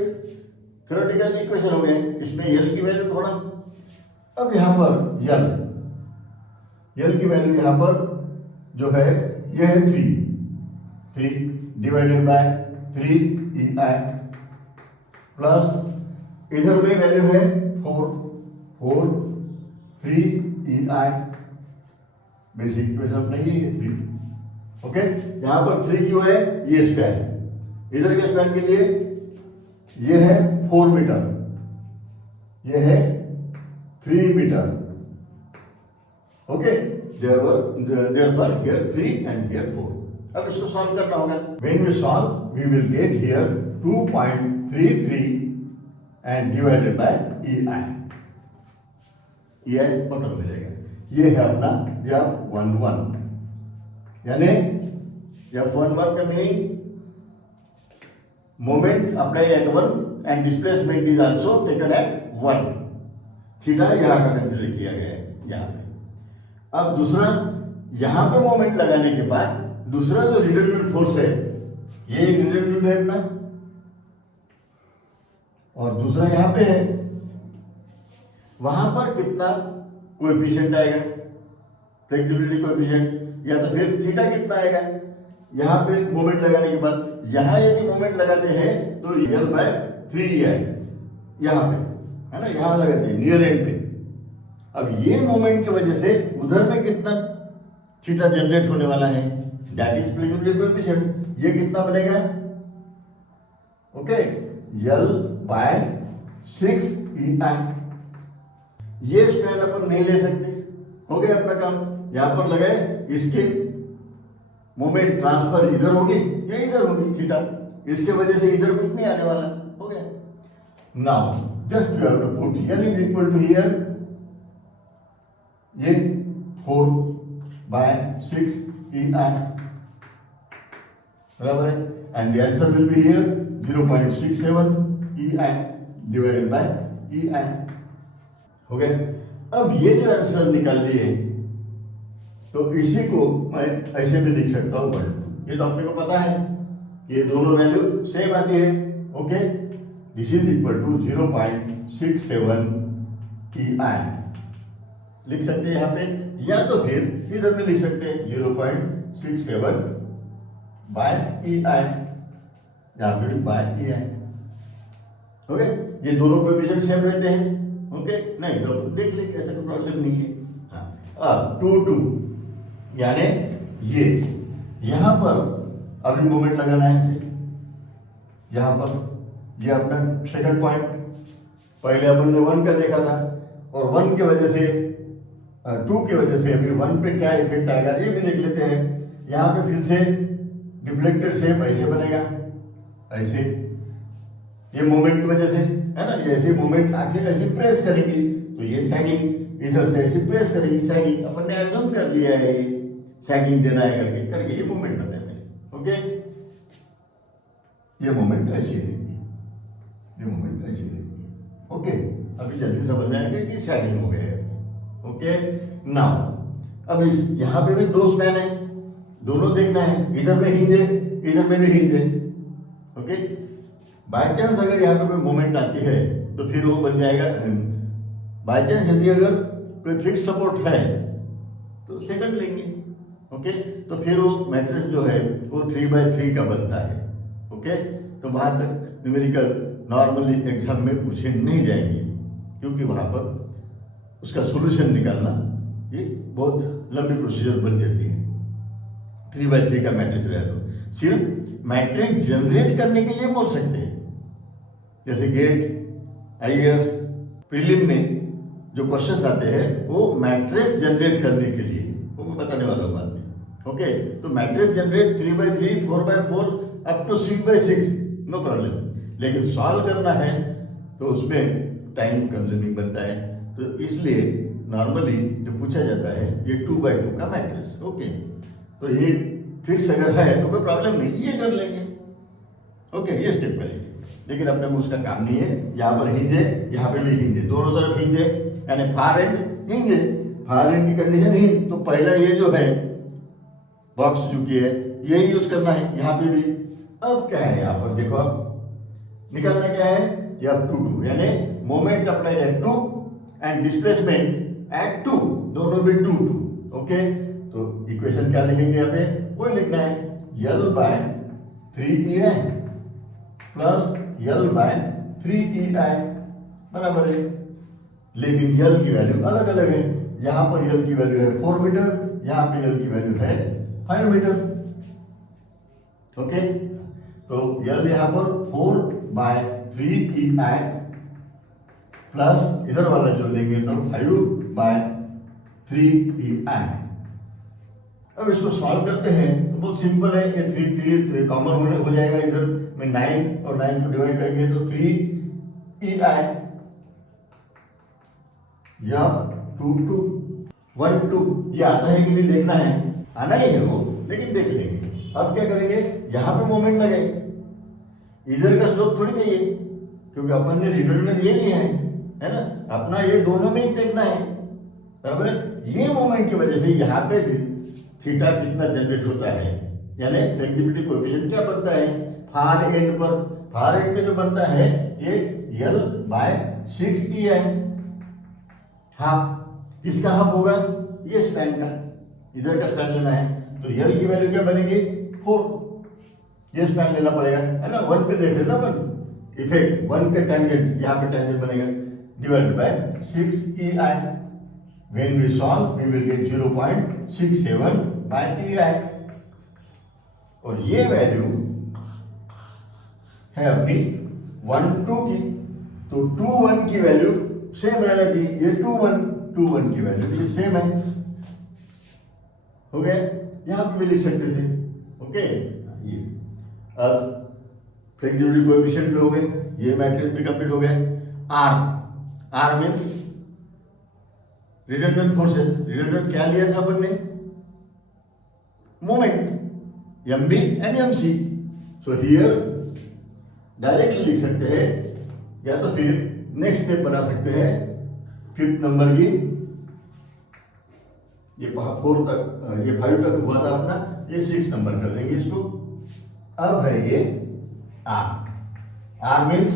थ्योरेटिकल इक्वेशन हो गया, इसमें L की वैल्यू थोड़ा। अब यहां पर L की वैल्यू यहां पर जो है ये है 3 डिवाइडेड बाय 3EI, प्लस इधर में वैल्यू है 4 3EI। बेसिक इक्वेशन अपना ही है 3। ओके, यहां पर 3 क्यों है, ये स्पैन, इधर के स्पैन के लिए ये है 4 मीटर, ये है 3 metre. Okay, therefore here 3 and here 4। अब इसको सॉल्व करना होगा। When we solve, we will get here 2.33 and divided by EI। EI total मिलेगा। ये है अपना F11, यानी F11 का meaning moment applied at 1 and displacement is also taken at 1। Theta यहाँ का कंसिडर किया गया है यहाँ पे। अब दूसरा, यहाँ पे मोमेंट लगाने के बाद दूसरा जो रिडंडेंट फोर्स है, ये एक रिडंडेंट है अपना, और दूसरा यहाँ पे है, वहां पर कितना कोएफिशिएंट आएगा, फ्लेक्सिबिलिटी कोएफिशिएंट, या तो फिर थीटा कितना आएगा यहाँ पे मोमेंट लगाने के बाद। यहाँ यदि मोमेंट लगाते हैं तो L/3 है यहाँ पे, है ना, यहाँ लगाते हैं नियर एंड पे। अब ये मोमेंट की वजह से उधर में कितना थीटा जनरेट होने वाला है, दैट इज फ्लेक्सिबिलिटी कोएफिशिएंट। ये कितना बनेगा, ओके, L/6 EI। ये स्पैन अपन नहीं ले सकते, हो गया अपना काम। यहां पर लगाए, इसके मोमेंट ट्रांसफर इधर होगी या इधर होगी थीटा, इसके वजह से इधर कुछ नहीं आने वाला, हो गया। Now just you have to put L is equal to here ये 4/6 EI, बराबर है, and the answer will be here 0.67 EI divided by EI, हो गया। अब ये जो आंसर निकाल लिए, तो इसी को मैं ऐसे भी लिख सकता हूँ 1/2। ये तो अपने को पता है कि ये दोनों वैल्यू सेम आती है, okay. This is equal to 0.67 EI लिख सकते हैं यहाँ पे, या तो फिर इधर में लिख सकते हैं 0.67 बाय EI, यहाँ पे बाय EI, ओके। ये दोनों कोएफिशिएंट सेम रहते हैं, ओके, नहीं तो देख ले, ऐसा कोई प्रॉब्लम नहीं है। हाँ, अब 2 यानी ये यहाँ पर अभी मोमेंट लगाना है इसे, यहाँ पर ये अपना सेकंड पॉइंट, पहले अपन ने 1 का देखा था, और 1 की वजह से 2 की वजह से अभी 1 पे क्या इफेक्ट आएगा ये भी देख लेते हैं। यहाँ पे फिर से डिफ्लेक्टेड शेप ऐसे बनेगा, ऐसे, ये मोमेंट की वजह से, है ना, ये ऐसे मोमेंट आके ऐसे प्रेस करेंगी, तो ये सैगिंग इधर से ऐसे प्रेस करेगी, सैगिंग अपन ने एज्यूम कर लिया है, ये सैगिंग देना है करके करके ये मोमेंट बताया मैंने, ओके। ये मोमेंट ऐसी रहेगी, ये मोमेंट ऐसी रहेगी, ओके। अभी जल्दी समझ में आएगा कि सैगिंग हो गया है, ओके। नाउ अब इस यहाँ पे भी 2 स्पैन है, दोनों देखना है, इधर में हिंज है, इधर में भी हिंज है, ओके। बाय चांस अगर यहाँ पे कोई मोमेंट आती है तो फिर वो बन जाएगा, बाय चांस यदि अगर कोई फिक्स सपोर्ट है तो सेकंड लेंगे, ओके। तो फिर वो मैट्रिक्स जो है वो 3/3 का बनता है, ओके। तो वहां तक न्यूमेरिकल नॉर्मली एग्जाम में पूछे नहीं जाएंगे, क्योंकि वहां पर उसका सॉल्यूशन निकालना ये बहुत लंबी प्रोसीजर बन जाती है। 3/3 का मैट्रिक्स रहे तो सिर्फ मैट्रिक्स जनरेट करने के लिए बोल सकते हैं, जैसे गेट, IAS, प्रीलिम में जो क्वेश्चंस आते हैं वो मैट्रिक्स जनरेट करने के लिए, वो मैं बताने वाला हूँ बाद में, ओके। तो matrix generate 3/3, 4/4 up to 6/6, no problem. लेकिन सॉल्व करना है तो उसमें टाइम कंज्यूमिंग बनता है, तो इसलिए नॉर्मली जो पूछा जाता है ये 2/2 का मैट्रिक्स, ओके। तो ये फिक्स अगर है तो कोई प्रॉब्लम नहीं, ये कर लेंगे, ओके, ये स्टेप करेंगे। लेकिन अपने को उसका काम नहीं है, यहाँ पर हिंज है, यहाँ पे भी हिंज है, दोनों तरफ हिंज है, यानी फार एंड हिंज है, फार एंड की कंडीशन हिंज, तो पहला ये जो है बॉक्स चुकी है यही यूज करना है यहाँ पे भी। अब क्या है यहाँ पर देखो, अब निकालना क्या है, ये अब 2 यानी moment applied at 2 and displacement eight 2, दोनों भी 2, ओके। तो इक्वेशन क्या लिखेंगे यहाँ पे, वही लिखना है, L/3 EI plus L/3 EI बराबर है। लेकिन L की वैल्यू अलग अलग है, यहाँ पर L की वैल्यू है 4 मीटर, यहाँ पे L की वैल्यू है 5 मीटर, ओके। तो L यहाँ पर 4/3 EI प्लस इधर वाला जो लेंगे तो 5/3 EI। अब इसको सॉल्व करते हैं तो बहुत सिंपल है, ये 3 कॉमन हो जाएगा, इधर में 9 और 9 को डिवाइड करेंगे तो 3 EI, या 2 1 2, ये आता है कि नहीं देखना है, आना ही है वो, लेकिन देख लेंगे। अब क्या करेंगे, यहाँ पे मोमेंट लगे, इधर का स्लोप थोड़ी चाहिए, क्योंकि अपन ने रिडंडेंट ये लिया है, है ना, अपना ये दोनों में ही देखना है, बराबर है। ये मोमेंट की वजह से यहाँ पे थीटा कितना जनरेट होता है, यानी फ्लेक्सिबिलिटी कोएफिशिएंट क्या बनता है फार एंड पर। फार एंड पे जो बनता है ये L/6 है, हाफ। किसका हाफ होगा, ये स्पैन का, इधर का स्पैन लेना है, तो L की वैल्यू क्या बनेगी 4, ये स्पैन लेना पड़ेगा, है ना। 1 पे देख रहे ना अपन, इफेक्ट 1 पे टेंजेंट, यहाँ पे टेंजेंट बनेगा, divided by 6EI। When we solve, we will get 0.67 by EI, और ये वैल्यू है अपनी 1, 2 की, तो 2, 1 की वैल्यू सेम रहना चाहिए, ये 2, 1 की वैल्यू भी सेम है, हो गया। यहां पे भी लिख सकते थे, ओके। ये अब फ्लेक्सिबिलिटी कोएफिशिएंट भी हो गए, ये मैट्रिक्स भी कंप्लीट हो गया। R means redundant forces. Redundant क्या लिया था अपन ने, moment, MB and MC। So here directly लिख सकते हैं, या तो फिर नेक्स्ट स्टेप बना सकते हैं 5th नंबर की, ये 4 तक, ये 5 तक हुआ था अपना, ये 6 नंबर कर लेंगे इसको। अब है ये आर मीन्स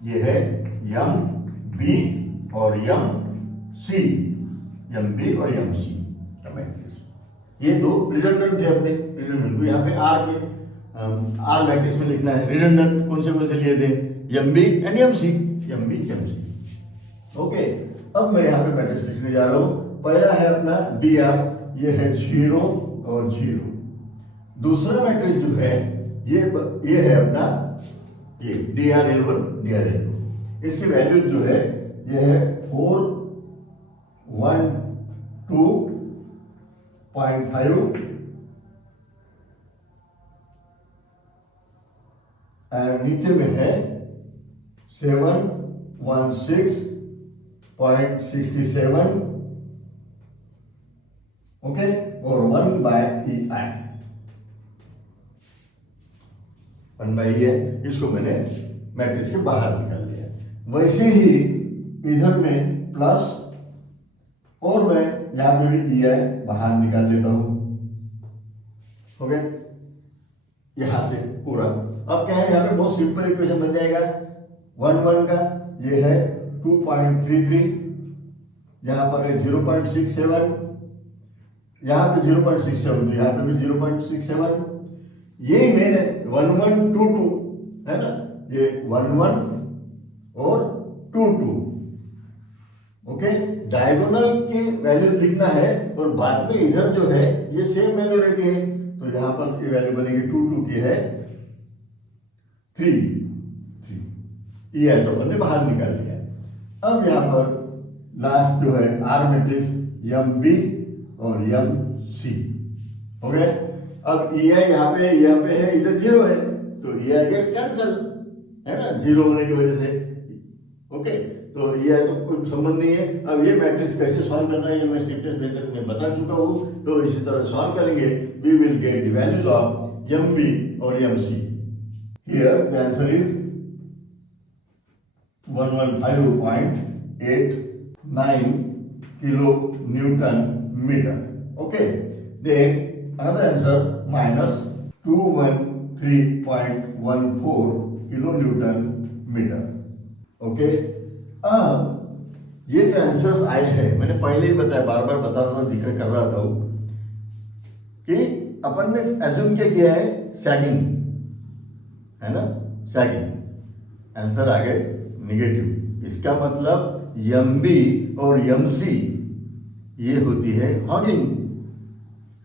ये है MB और MC, MB और MC का मैट्रिक्स। ये दो रिडंडेंट थे अपने, रिडंडेंट को यहाँ पे आर मैट्रिक्स में लिखना है। रिडंडेंट कौन से लिए थे, MB and MC, MB MC, okay. अब मैं यहाँ पे मैट्रिक्स लिखने जा रहा हूँ। पहला है अपना DR, ये है 0 और 0। दूसरा मैट्रिक्स जो है ये है अपना ये DRL1, DRL2। इसकी वैल्यू जो है ये है 4, 1, 2.5 और नीचे में है 716.67, ओके, और 1/EI, 1/E है, इसको मैंने मैट्रिक्स के बाहर निकाल लिया। वैसे ही इधर में प्लस, और मैं यहां पे भी EI बाहर निकाल लेता हूं, हो गया यहां से पूरा। अब क्या है, यहाँ पे बहुत सिंपल इक्वेशन बन जाएगा। 1, 1 का ये है 2.33, यहाँ पर है 0.67, यहाँ पे 0.67, तो यहाँ पे भी 0.67। ये मेन है 1, 1, 2, 2, है ना, ये 1, 1 और 2, 2, ओके। डायगोनल की वैल्यू लिखना है, और बाद में इधर जो है ये सेम वैल्यू रहती है, तो यहाँ पर ये वैल्यू बनेगी 2, 2 की है 3, ये तो अपन ने बाहर निकाल लिया। अब यहाँ पर लास्ट जो है आर मैट्रिक्स MB और MC, हो गया। अब EI यहाँ पे है, इधर 0 है, तो EI गेट्स कैंसल, है ना, 0 होने की वजह से, ओके। तो EI तो कोई संबंध नहीं है। अब ये मैट्रिक्स कैसे सॉल्व करना है, ये मैं स्टेटस मेथड में बता चुका हूँ, तो इसी तरह सॉल्व करेंगे। We will get the values of MB और MC। Here the answer is 115.89 kilo Newton meter. Okay. Then another answer minus 213.14 kilo Newton meter. Okay. अब ये जो आंसर्स आए हैं, मैंने पहले ही बताया, बार बार बता रहा था, जिक्र कर रहा था कि अपन ने एज्यूम क्या किया है, सैगिंग, है ना, सैगिंग। आंसर आ गए निगेटिव। इसका मतलब MB और MC ये होती है हॉगिंग,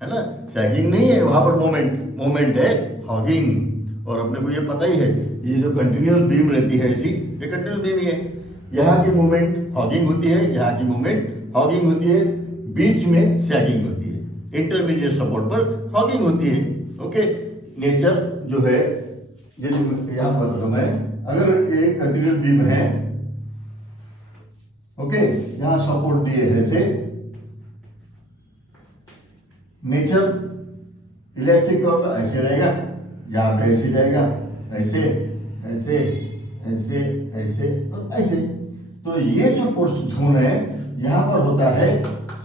है ना, सैगिंग नहीं है, वहां पर मोमेंट है हॉगिंग। और अपने को ये पता ही है, ये जो कंटिन्यूअस बीम रहती है ऐसी, ये कंटिन्यूअस बीम ही है। यहाँ की मूवमेंट हॉगिंग होती है, यहाँ की मूवमेंट हॉगिंग होती है, बीच में सैगिंग होती है, इंटरमीडिएट सपोर्ट पर हॉगिंग होती है, ओके। नेचर जो है, जैसे यहाँ बता दूं मैं, अगर एक कंटिन्यूअस बीम है, ओके, यहां सपोर्ट दिए है ऐसे, नेचर इलेक्ट्रिक और ऐसे रहेगा, यहाँ पे ऐसे जाएगा, ऐसे ऐसे ऐसे ऐसे और ऐसे। तो ये जो पोर्शन है यहाँ पर होता है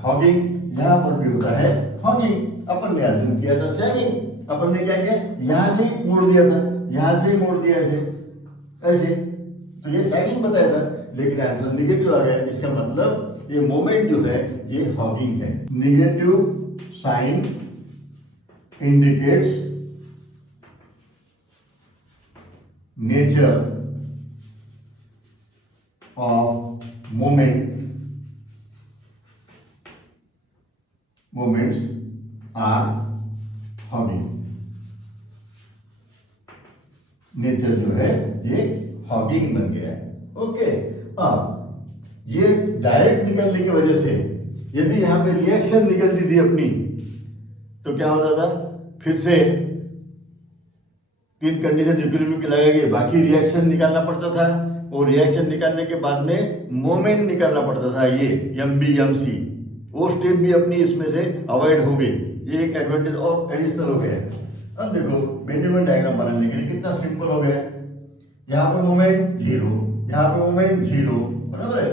हॉगिंग, यहाँ पर भी होता है हॉगिंग। अपन ने अध्ययन किया था सैगिंग, अपन ने क्या किया, यहाँ से ही मोड़ दिया था, यहाँ से ही मोड़ दिया ऐसे ऐसे, तो ये सैगिंग बताया था, लेकिन आंसर निगेटिव आ गया। इसका मतलब ये मोमेंट जो है ये हॉगिंग है। Negative sign indicates nature of moments are hogging. Nature जो है ये हॉगिंग बन गया है। ओके, अब ये डायरेक्ट निकलने की वजह से यदि यहां पे रिएक्शन निकलती थी अपनी तो क्या होता था, फिर से 3 कंडीशन इक्विलिब्रियम की लगा के बाकी रिएक्शन निकालना पड़ता था, और रिएक्शन निकालने के बाद में मोमेंट निकालना पड़ता था, ये एम बी एम सी, वो स्टेप भी अपनी इसमें से अवॉइड हो गई। ये एक एडवांटेज और एडिशनल हो गया। अब देखो बेंजामिन डायग्राम बनाने के लिए कितना सिंपल हो गया। यहाँ पे मोमेंट 0, यहाँ पे मोमेंट 0, बराबर है।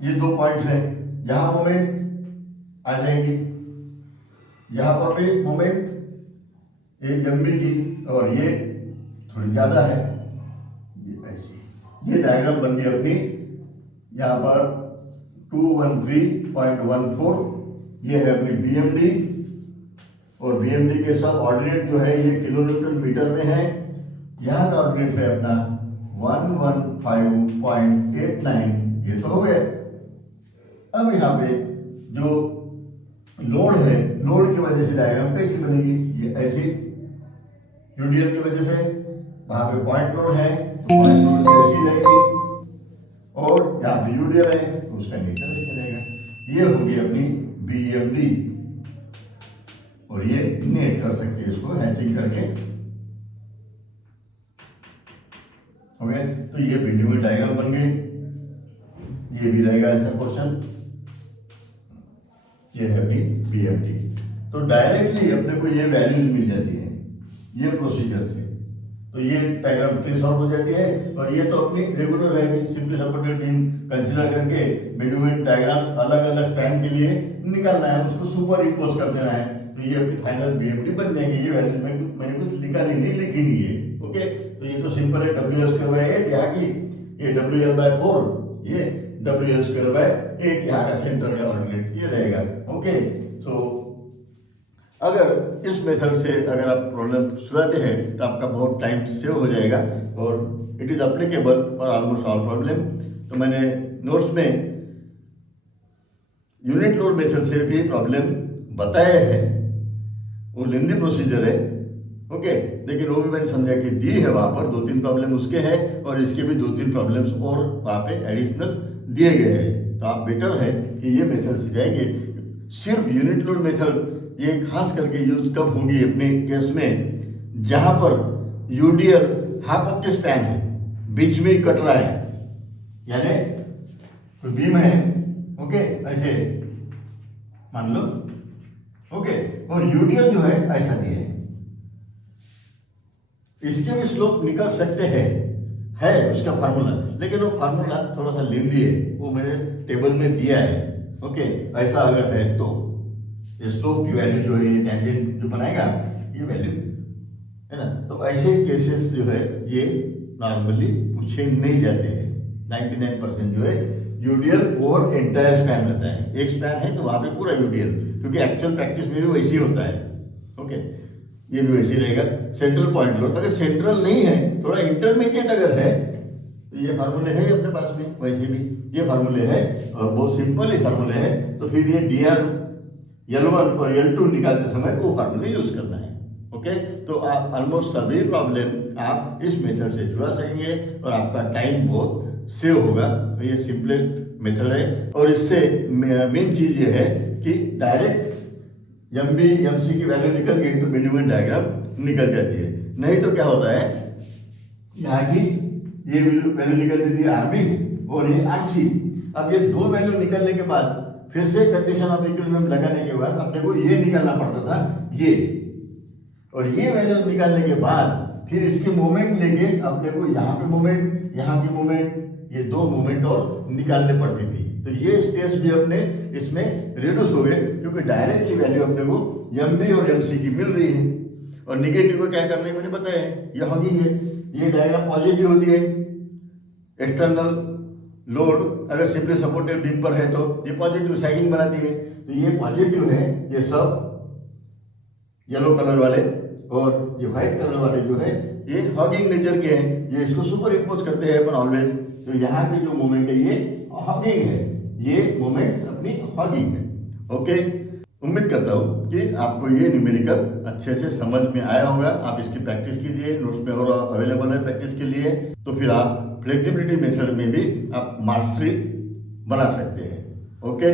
ये 2 पॉइंट्स है, यहाँ मोमेंट आ जाएगी, यहाँ पर भी मोमेंट ये एम बी की, और ये थोड़ी ज्यादा है, ये डायग्राम बन गई अपनी। यहाँ पर 213.14 ये है अपनी BMD, और BMD के सब ऑर्डिनेट जो है ये किलोन्यूटन मीटर में है। यहाँ का ऑर्डिनेट है अपना 115.89, ये तो हो गया। अब यहाँ पे जो लोड है, लोड की वजह से डायग्राम कैसी बनेगी, ये ऐसी, यूडीएल की वजह से वहां पे पॉइंट लोड है, पॉइंट लोड ऐसी रहेगी, और यहाँ पे यूडीएल है तो उसका नेचर ऐसे रहेगा। ये होगी अपनी BMD, और ये नेट कर सकते हैं इसको हैचिंग करके। ओके, तो ये बेंजामिन डायग्राम बन गई। ये भी रहेगा ऐसा क्वेश्चन, ये है अपनी BMD। तो डायरेक्टली अपने को ये वैल्यूज मिल जाती है ये प्रोसीजर से, तो ये डायग्राम प्री सॉल्व हो जाती है। और ये तो अपनी रेगुलर रहेगी, सिंपली सपोर्टेड बीम कंसीडर करके बेंजामिन डायग्राम अलग अलग स्पैन के लिए निकालना है, उसको सुपर इम्पोज कर देना है, तो ये अपनी फाइनल BMD बन जाएंगे। ये वैल्यूज मैंने कुछ लिखा नहीं लिखी नहीं है। ओके, तो ये तो सिंपल है, WL²/8 यहाँ की, ये WL/4, ये WL²/8 यहाँ का सेंटर का ऑर्डिनेट ये रहेगा। ओके, तो अगर इस मेथड से अगर आप प्रॉब्लम सुनाते हैं तो आपका बहुत टाइम सेव हो जाएगा, और it is applicable for almost all problem. तो मैंने नोट्स में यूनिट लोड मेथड से भी प्रॉब्लम बताए हैं, वो लेंदी प्रोसीजर है। ओके, लेकिन वो भी मैंने समझा कि दी है वहाँ पर 2-3 प्रॉब्लम उसके हैं, और इसके भी 2-3 प्रॉब्लम्स और वहाँ पे एडिशनल दिए गए हैं। तो आप बेटर है कि ये मेथड से जाएंगे। सिर्फ यूनिट लोड मेथड ये खास करके यूज कब होंगी अपने केस में, जहां पर UDL half of the span है, बीच में ही कट रहा है, यानी कोई बीम है, ओके, ऐसे मान लो, ओके, और यूडीएल जो है ऐसा नहीं है, इसके भी स्लोप निकल सकते हैं, है उसका फार्मूला, लेकिन वो फार्मूला थोड़ा सा लेंदी है, वो मैंने टेबल में दिया है। ओके, ऐसा अगर है तो स्लोप की वैल्यू जो है ये टेंजेंट जो बनाएगा ये वैल्यू है ना, तो ऐसे केसेस जो है ये नॉर्मली पूछे नहीं जाते हैं। 99% जो है यूडीएल ओवर एंटायर स्पैन रहता है, एक स्पैन है तो वहां पे पूरा यूडीएल, क्योंकि एक्चुअल प्रैक्टिस में भी वैसे ही होता है। ओके, ये भी वैसे ही रहेगा। सेंट्रल पॉइंट लोड अगर सेंट्रल नहीं है, थोड़ा इंटरमीडिएट अगर है, तो ये फार्मूले है अपने पास में, वैसे भी ये फार्मूले है और बहुत सिंपल ही फार्मूले है, तो फिर ये DR L1 और L2 निकालते समय वो फार्मूले यूज करना है। ओके, तो आप ऑलमोस्ट सभी प्रॉब्लम आप इस मेथड से छुड़ा सकेंगे और आपका टाइम बहुत सेव होगा। तो ये सिंपलेस्ट मेथड है, और इससे मेन चीज ये है कि डायरेक्ट MB MC की वैल्यू निकल गई तो बेंजामिन डायग्राम निकल जाती है। नहीं तो क्या होता है, यहाँ की ये वैल्यू निकल जाती है RB और ये RC। अब ये दो वैल्यू निकलने के बाद फिर से कंडीशन ऑफ इक्विलिब्रियम लगाने के बाद अपने को ये निकालना पड़ता था ये, और ये वैल्यू निकालने के बाद फिर इसकी मोमेंट लेके अपने को यहाँ पे मोमेंट, यहाँ की मोमेंट, ये दो मोमेंट और निकालने पड़ती थी। तो ये स्टेप्स भी अपने इसमें रिड्यूस हो गए, क्योंकि डायरेक्ट की वैल्यू अपने को mv और mc की मिल रही है। और निगेटिव को क्या करना है मैंने बताया है, ये हॉगिंग है। ये डायग्राम पॉजिटिव होती है, एक्सटर्नल लोड अगर सिंपली सपोर्टेड बीम पर है तो ये पॉजिटिव सैगिंग बनाती है। तो ये पॉजिटिव है, ये सब येलो कलर वाले, और ये व्हाइट कलर वाले जो है ये हॉगिंग नेचर के हैं, ये इसको सुपर इम्पोज करते हैं अपन ऑलवेज। तो यहाँ की जो मोमेंट है ये हॉगिंग है, ये मोमेंट अपनी हॉगिंग है। ओके, उम्मीद करता हूँ कि आपको ये न्यूमेरिकल अच्छे से समझ में आया होगा। आप इसकी प्रैक्टिस कीजिए, नोट्स में और अवेलेबल है प्रैक्टिस के लिए। तो फिर आप फ्लेक्सिबिलिटी मेथड में भी आप मास्टरी बना सकते हैं। ओके।